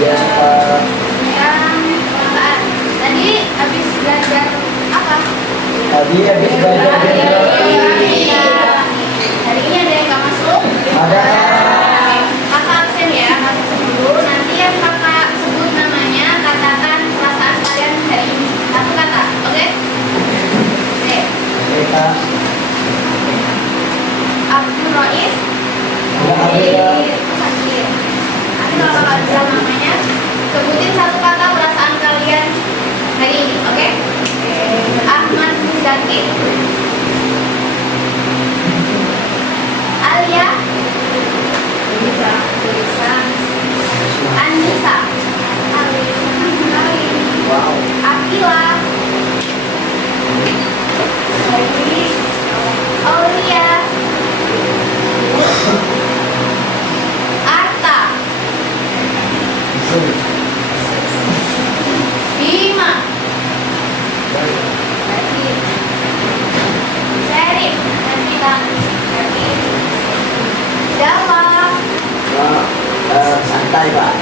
Iya, Pak. Tentang kelangkaan. Tadi habis belajar apa? Tadi habis belajar Iya. Hari ini ada yang nggak masuk? ada. Kakak absen ya, kakak absen dulu. Nanti yang kakak sebut namanya, katakan perasaan kalian hari ini. Satu kata, oke? Oke. Oke, Kak. Abdul Rois. Ada Abida. Sakit. Nanti kalau kakak bilang namanya, sebutin satu kata perasaan kalian hari ini, oke? Ahmad Muzaki. Alia. Bisa. Anissa. Wow. Akila. Aulia. Arta. Bima. Serif. Dawa. Santai, Pak.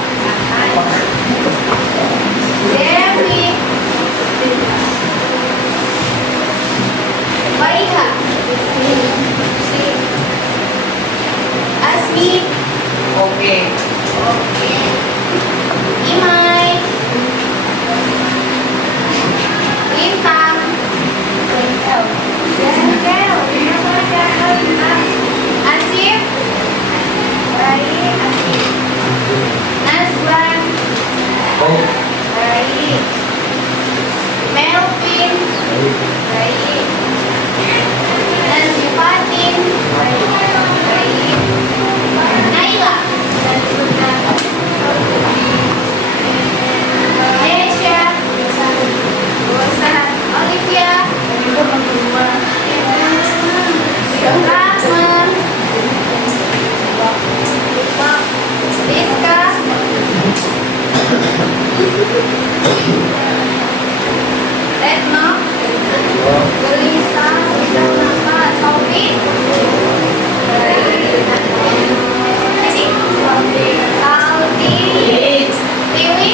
Dewi. Baiha. Asmi. Oke. Imai. Lintang. Asif. Nazwan. Baik. Baik. Melvin. Baik. Nazifatin. Baik. Naila. Nesha. Olivia. Rahman. Rizka. Retno. Gelisa. Sofi. Saldi. Tiwi.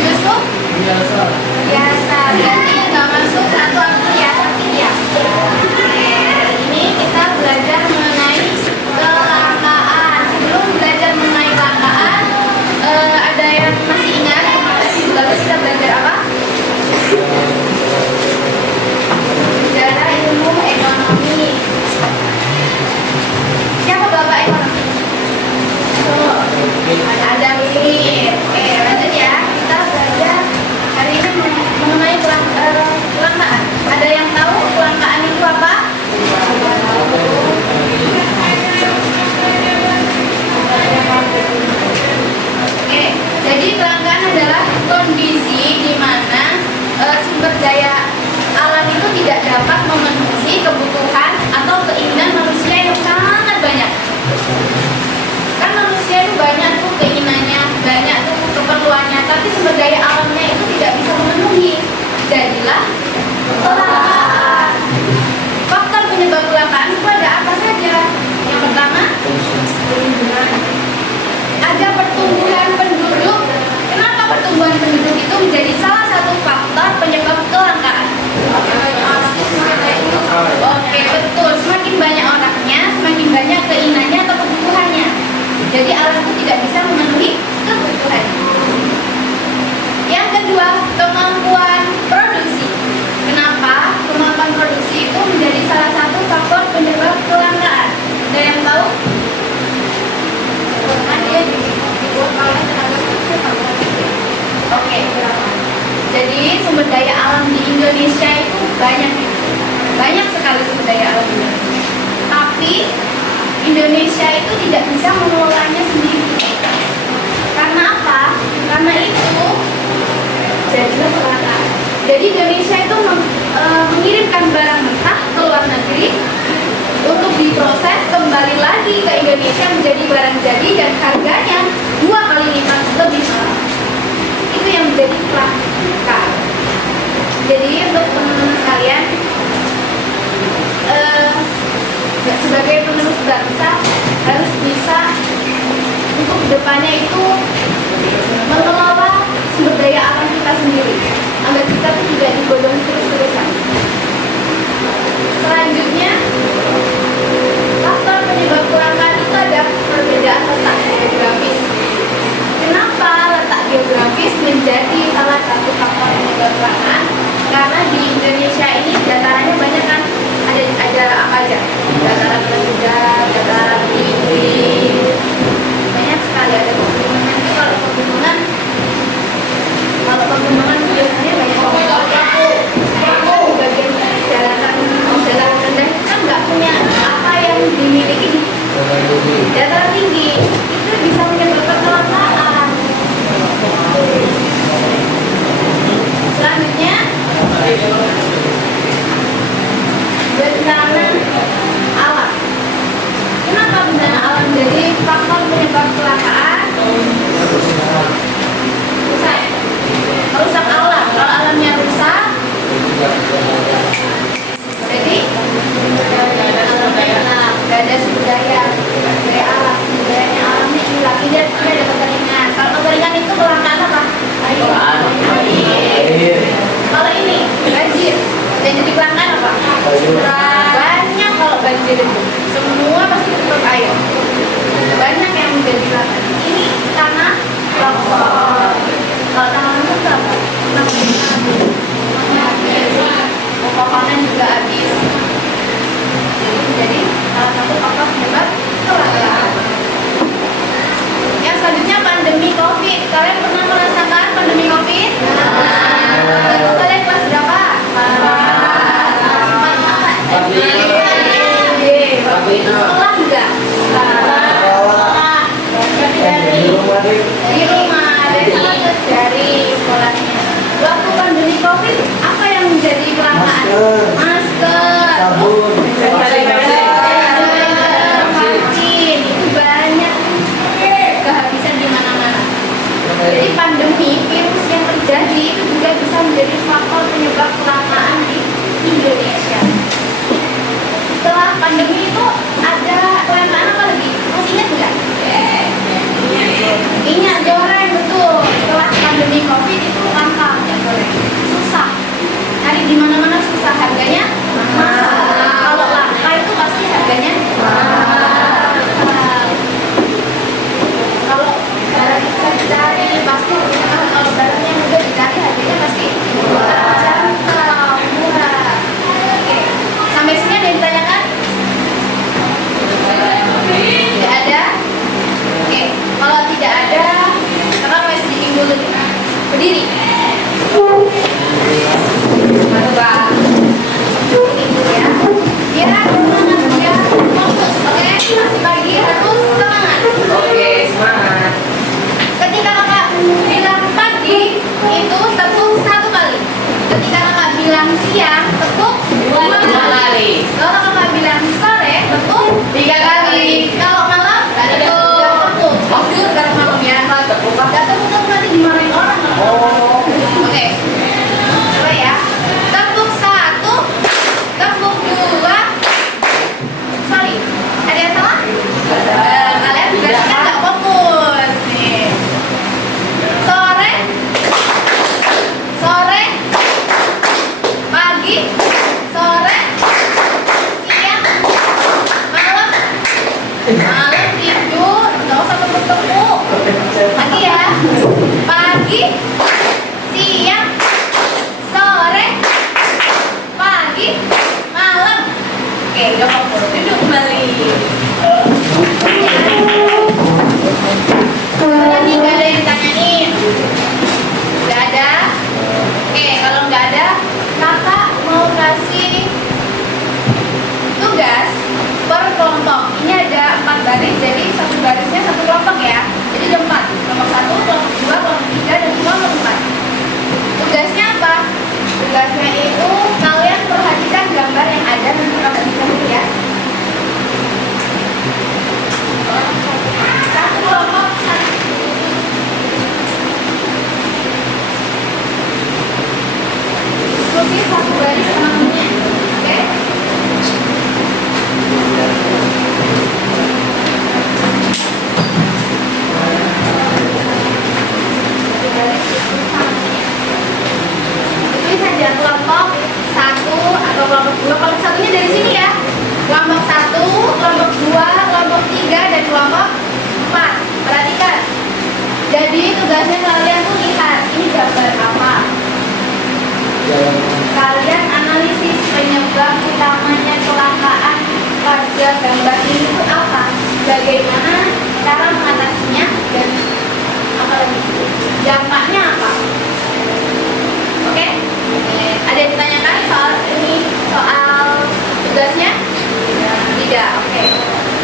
Yusuf. Biasa. Berarti yang nggak masuk satu aku ya, satu ya. Ini kita belajar mengenai kelangkaan. Sebelum belajar mengenai kelangkaan, ada yang masih ingat kemarin minggu lalu kita belajar apa? Sejarah ilmu ekonomi. Siapa bapak ekonomi? Ada Mimi. Oke, lanjut ya. Kita belajar hari ini mengenai kelangkaan. Ada yang tahu kelangkaan itu apa? Oke, jadi kelangkaan adalah kondisi di mana sumber daya alam itu tidak dapat memenuhi kebutuhan atau keinginan manusia yang sangat banyak. Kan manusia itu banyak tuh keinginannya, banyak tuh keperluannya, tapi sumber daya alamnya itu tidak bisa memenuhi. Jadilah kelangkaan. Faktor penyebab kelangkaan itu ada apa saja? Yang pertama, ada pertumbuhan penduduk. Kenapa pertumbuhan penduduk itu menjadi salah satu faktor penyebab kelangkaan? Oke, betul. Semakin banyak orangnya, semakin banyak keinginannya atau kebutuhannya. Jadi alam itu tidak bisa memenuhi kebutuhannya. Yang kedua, kemampuan produksi. Kenapa kemampuan produksi itu menjadi salah satu faktor penyebab kelangkaan? Ada yang tahu? Oke. Jadi sumber daya alam di Indonesia itu banyak sekali sumber daya alam di Indonesia. Tapi Indonesia itu tidak bisa mengelolanya sendiri. Karena apa? Karena itu jadilah kelangkaan. Jadi Indonesia itu mengirimkan barang mentah ke luar negeri untuk diproses kembali lagi ke Indonesia menjadi barang jadi dan harganya 2 kali lipat lebih mahal. Itu yang menjadi kelangkaan. Jadi untuk teman-teman sekalian, sebagai penerus bangsa harus bisa untuk kedepannya itu mengelola sumber daya alam kita sendiri agar kita tuh tidak dibodohi terus-terusan. Selanjutnya, faktor penyebab kelangkaan itu ada perbedaan letak geografis. Kenapa letak geografis menjadi salah satu faktor penyebab kelangkaan? Karena di Indonesia ini datarannya banyak kan, ada apa aja? Dataran rendah, dataran tinggi, banyak sekali ada pegunungan. Itu kalau pegunungan biasanya banyak pegunungan. Di bagian dataran rendah itu kan nggak punya apa yang dimiliki di dataran tinggi, itu bisa menyebabkan kelangkaan. Selanjutnya, bencana alam. Kenapa bencana alam jadi faktor penyebab kelangkaan? Rusak alam. Kalau alamnya rusak, jadi nggak ada sumber daya alam, sumber dayanya alamnya hilang. Tidak ada kekeringan. Kalau kekeringan itu kelangkaan apa? Air. Kalau ini banjir, dan jadi kelangkaan apa? Banyak. Kalau banjir itu semua pasti butuh air. Banyak yang menjadi kelangkaan. Ini tanah longsor. Kalau tanah longsor itu apa? Pepohonan juga habis. Jadi salah satu faktor penyebab kelangkaan. Yang selanjutnya pandemi COVID. Kalian pernah merasakan pandemi COVID? Itu kalian kelas berapa? Waktu itu sekolah enggak? Di rumah. Dari sana dari sekolahnya. Waktu pandemi COVID, apa yang menjadi kelangkaan? Masker, sabun, vaksin, itu banyak kehabisan di mana-mana. Jadi pandemi, virus yang terjadi itu juga bisa menjadi faktor penyebab kelangkaan di Indonesia. Setelah pandemi itu ada kelangkaan apa lagi? Masih ingat nggak? Minyak goreng, betul. Setelah pandemi COVID itu langka minyak goreng, susah. Cari di mana-mana susah, harganya mahal. Kalau langka itu pasti harganya mahal. Kalau barang bisa dicari pasti mahal. Kalau barangnya mudah dicari harganya pasti terjangkau, murah. Oke, sampai sini ada yang ditanyakan? Tidak ada? Oke, kalau tidak ada, kakak mau sedikit dulu. Berdiri. Mantap, Pak. Itu ya. Biar semangat, biar fokus. Oke, masih pagi harus semangat. Oke, semangat. Ketika kakak bilang pagi, itu tepuk 1 kali. Ketika kakak bilang siang, tepuk 2 kali. Kalau kakak bilang sore, tepuk 3 kali. Kalau malam, tepuk. Mundur karena malam ya. Gak tepuk nanti dimarahin orang. tugasnya kalian tuh lihat ini gambar apa. Kalian analisis penyebab utamanya kecelakaan pada gambar ini itu apa? Bagaimana cara mengatasinya dan apa lagi? Dampaknya apa? Oke? Ada yang ditanyakan soal ini, soal tugasnya? Tidak. Oke.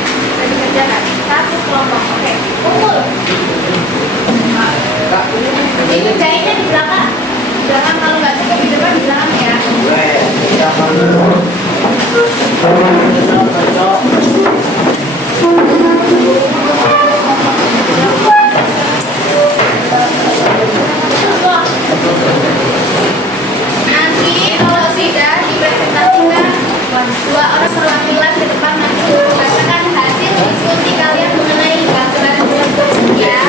Bisa dikerjakan. Satu kelompok. Oke. Kumpul. Ini kerjainnya di belakang. Di belakang, kalau nggak cukup di depan, di belakang ya. Nanti kalau sudah dipresentasikan, dua orang perwakilan ke depan nanti mengatakan hasil diskusi kalian mengenai peraturan ya.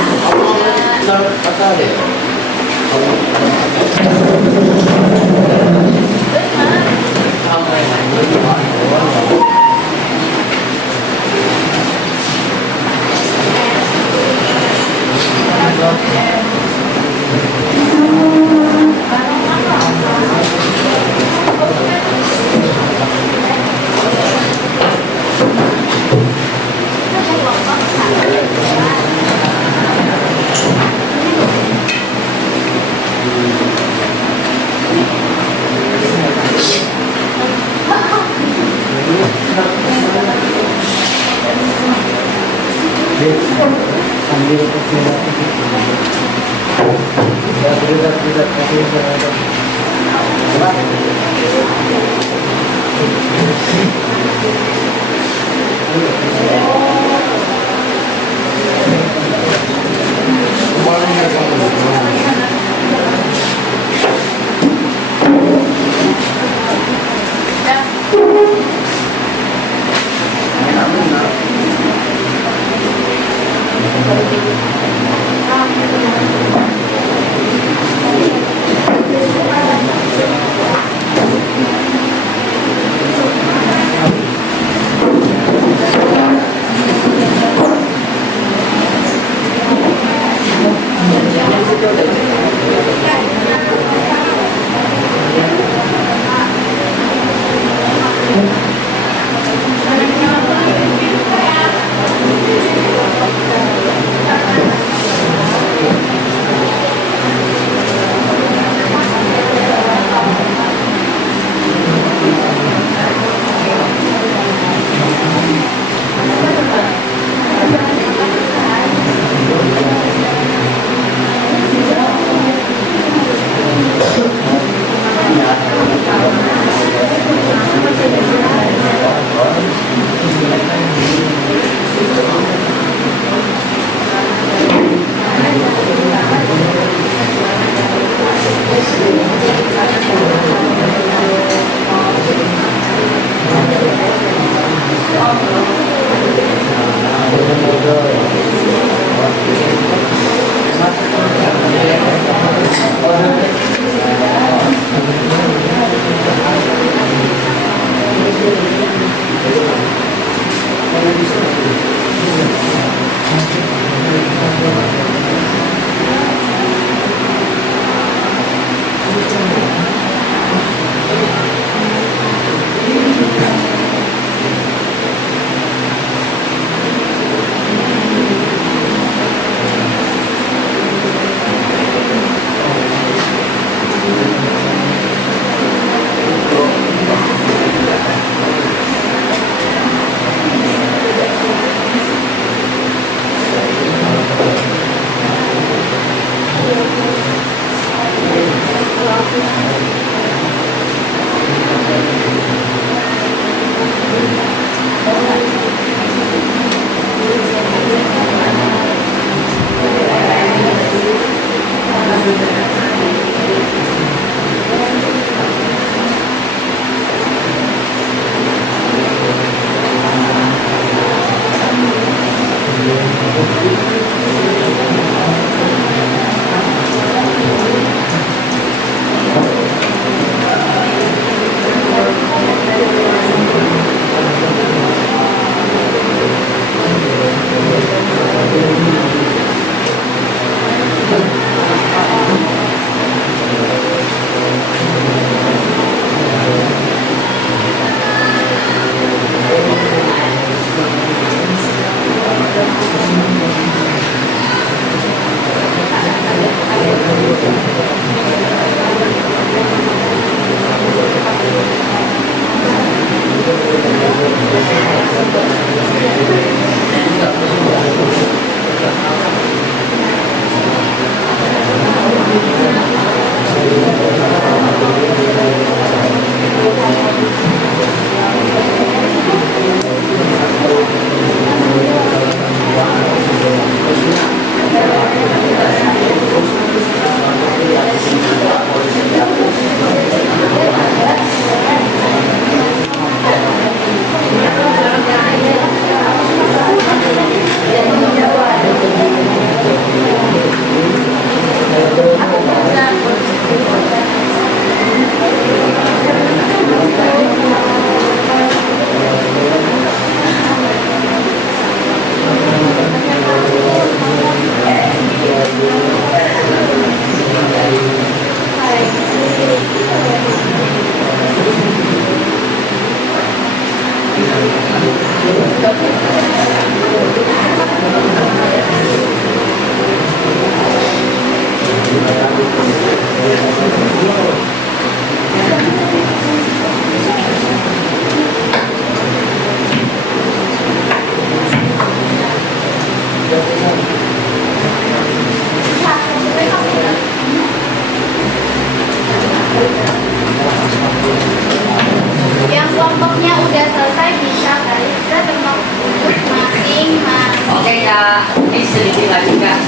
enggak.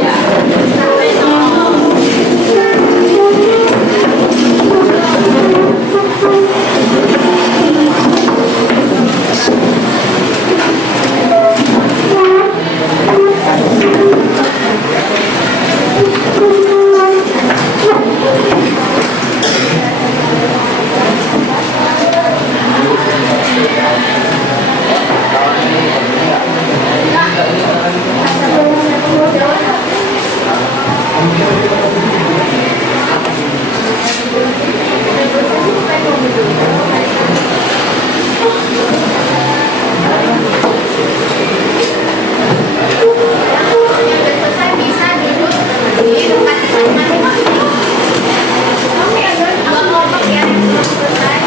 Ya. Sampai nol. Yang udah selesai bisa duduk di tempat masing-masing. Oke, dua kelompok ya yang belum selesai.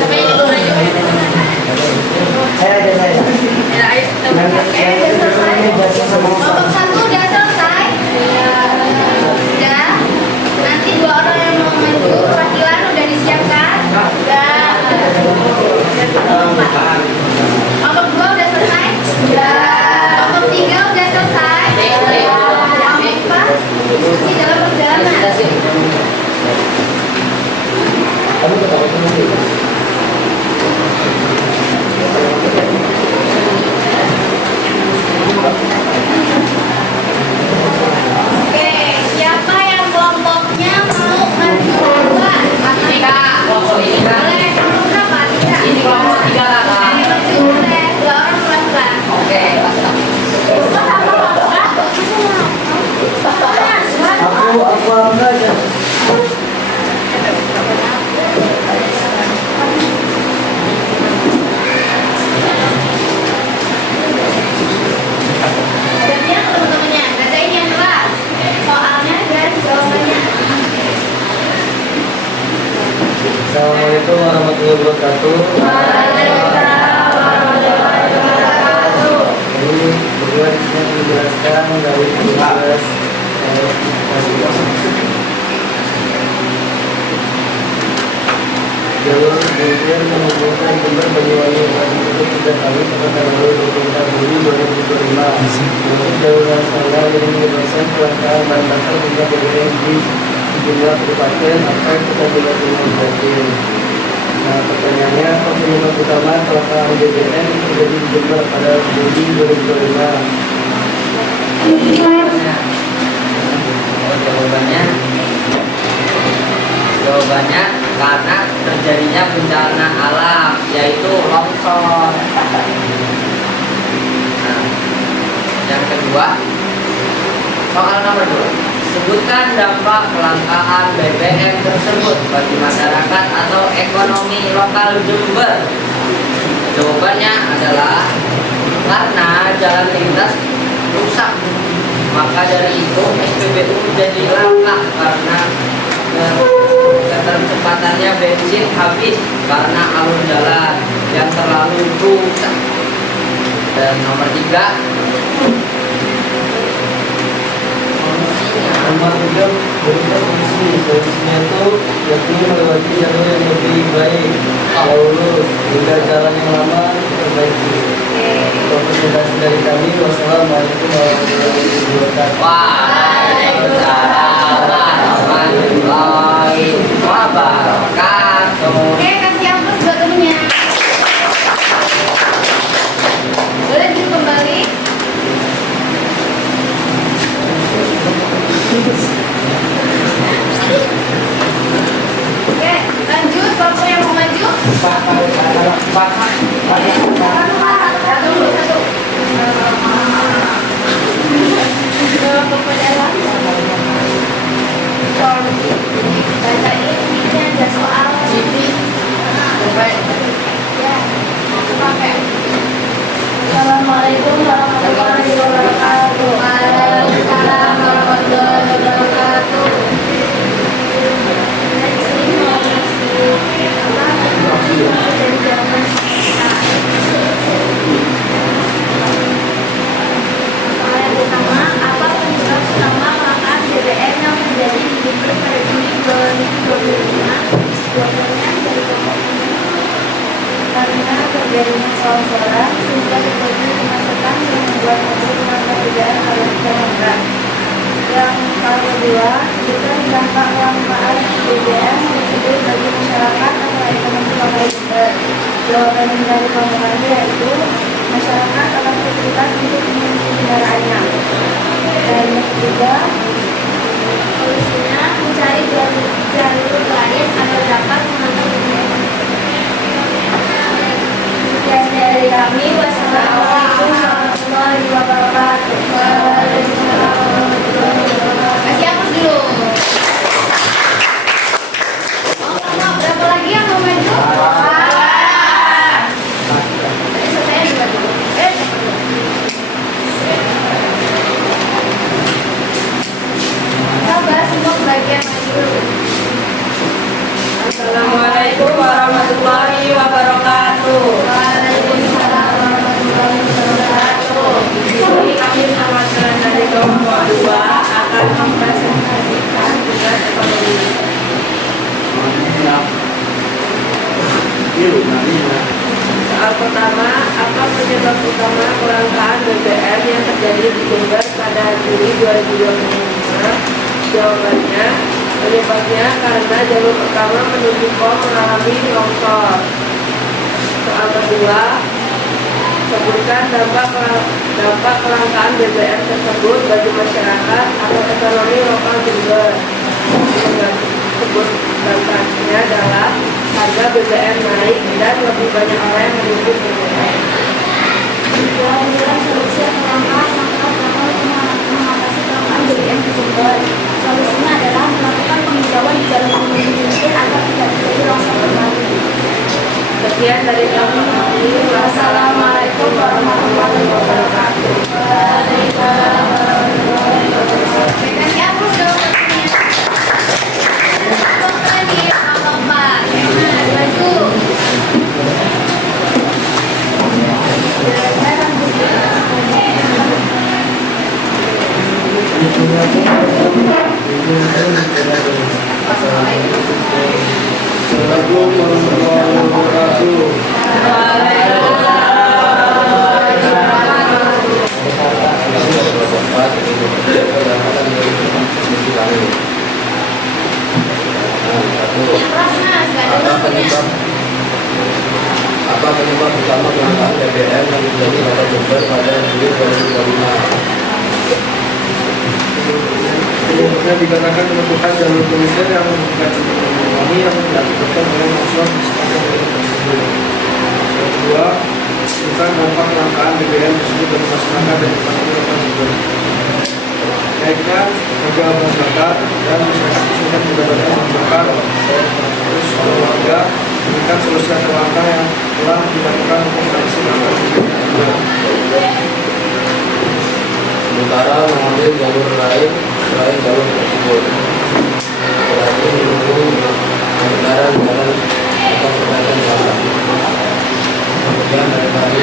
Sampai ini dulu aja. Oke, udah selesai. Kelompok satu udah selesai. Udah. Nanti dua orang yang mau maju perwakilan udah disiapkan. Udah. Kelompok dua udah selesai. Kelompok tiga udah selesai. Kelompok empat masih dalam perjalanan. Oke, siapa yang kelompoknya mau maju duluan? Ini Kak, kelompok ini Kak. Boleh, kelompok berapa? Tiga. Ini kelompok 3 Kak. Boleh, maju. Boleh, dua orang pelan-pelan. Oke. Aku angkat aja. Adanya teman-temannya, bacain yang jelas soalnya dan jawabannya. Assalamualaikum warahmatullahi wabarakatuh. Ini berdua di sini menjelaskan dari tugas jalur kemudian menghubungkan Jember Banyuwangi untuk 3 kali pada tanggal 24 Juli 2025. Untuk jalur nasional yang menyebabkan kelangkaan bahan bakar hingga BBM di sejumlah kabupaten atau kota Kabupaten. Nah, pertanyaannya, apa penyebab utama kelangkaan BBM terjadi di Jember pada Juli 2025? Jawabannya karena terjadinya bencana alam, yaitu longsor. Nah, yang kedua, soal nomor 2. Sebutkan dampak kelangkaan BBM tersebut bagi masyarakat atau ekonomi lokal Jember. Jawabannya adalah karena jalan lintas rusak. Maka dari itu SPBU jadi langka karena ketercepatannya bensin habis karena alur jalan yang terlalu rusak. Dan nomor 3, Nomor 3 berupa solusinya itu yakni melewati jalur yang lebih baik, lurus hingga jalan yang lama diperbaiki. Representasi dari kami, wassalamualaikum warahmatullahi wabarakatuh. Waalaikumsalam warahmatullahi wabarakatuh. Oke, kasih ampun buat temennya. Boleh duduk kembali. Oke, lanjut. Kelompok yang mau maju. Satu. Kelompok dalam. Bacain ini ada soal. Ya, pakai. Assalamualaikum warahmatullahi wabarakatuh. Waalaikumsalam warahmatullahi wabarakatuh. Soal yang pertama, apa penyebab utama kelangkaan BBM yang terjadi di Jember pada Juli 2025? Jawabannya dari kelompok ini karena terjadinya longsoran hingga terjadi kemacetan yang membuat mobil mengantar BBM harus berhenti. Yang kedua, sebutkan dampak kelangkaan BBM tersebut bagi masyarakat atau ekonomi pakai Jember. Jawaban dari pamerannya yaitu masyarakat akan kesulitan untuk mengisi kendaraannya. Dan yang ketiga, solusinya mencari jalur lain agar dapat mengantar BBM. Sekian dari kami. Wassalamualaikum warahmatullahi wabarakatuh. Kasih hapus dulu. Oh, berapa lagi yang mau maju? Tadi selesai juga dulu. Coba semua bagian maju. Assalamualaikum warahmatullahi wabarakatuh. Waalaikumsalam warahmatullahi wabarakatuh. Di sini kami perwakilan dari kelompok 2 akan mempresentasikan tugas ekonomi. Soal pertama, apa penyebab utama kelangkaan BBM yang terjadi di Jember pada Juli 2025? Jawabannya, penyebabnya karena jalur utama menuju Pom mengalami longsor. Soal kedua, sebutkan dampak kelangkaan BBM tersebut bagi masyarakat atau ekonomi lokal Jember. Tersebut dampaknya adalah harga BBM naik dan lebih banyak orang yang menunggu BBM. Dalam solusi yang melangkah mengatasi kelangkaan BBM di Jember. Solusinya adalah melakukan penghijauan di jalur penghijauan agar tidak terjadi longsor kembali. Sekian dari kami. Wassalamualaikum warahmatullahi wabarakatuh. Waalaikumsalam warahmatullahi wabarakatuh. Kasih hapus dong. Hapus lagi, lompat. Maju. Assalamualaikum warahmatullahi wabarakatuh. Apa penyebab utama kelangkaan BBM yang terjadi pada Jember pada Juli 2025? Kemudian dikarenakan penumpukan jalur penghijauan yang menghubungkan ekonomi yang diakibatkan oleh longsor di sepanjang jalur tersebut. Yang kedua, bukan dampak kelangkaan BBM tersebut bagi masyarakat dan ekonomi lokal Jember. Naiknya harga bahan bakar dan masyarakat kesulitan mendapatkan bahan bakar. Terus kalau warga memberikan solusi atau langkah yang telah dilakukan untuk mengatasi kelangkaan BBM. Sementara mengambil jalur lain selain jalur tersebut. Berarti menunggu kendaraan jalan akan perbaikan jalan. Kemudian dari kami,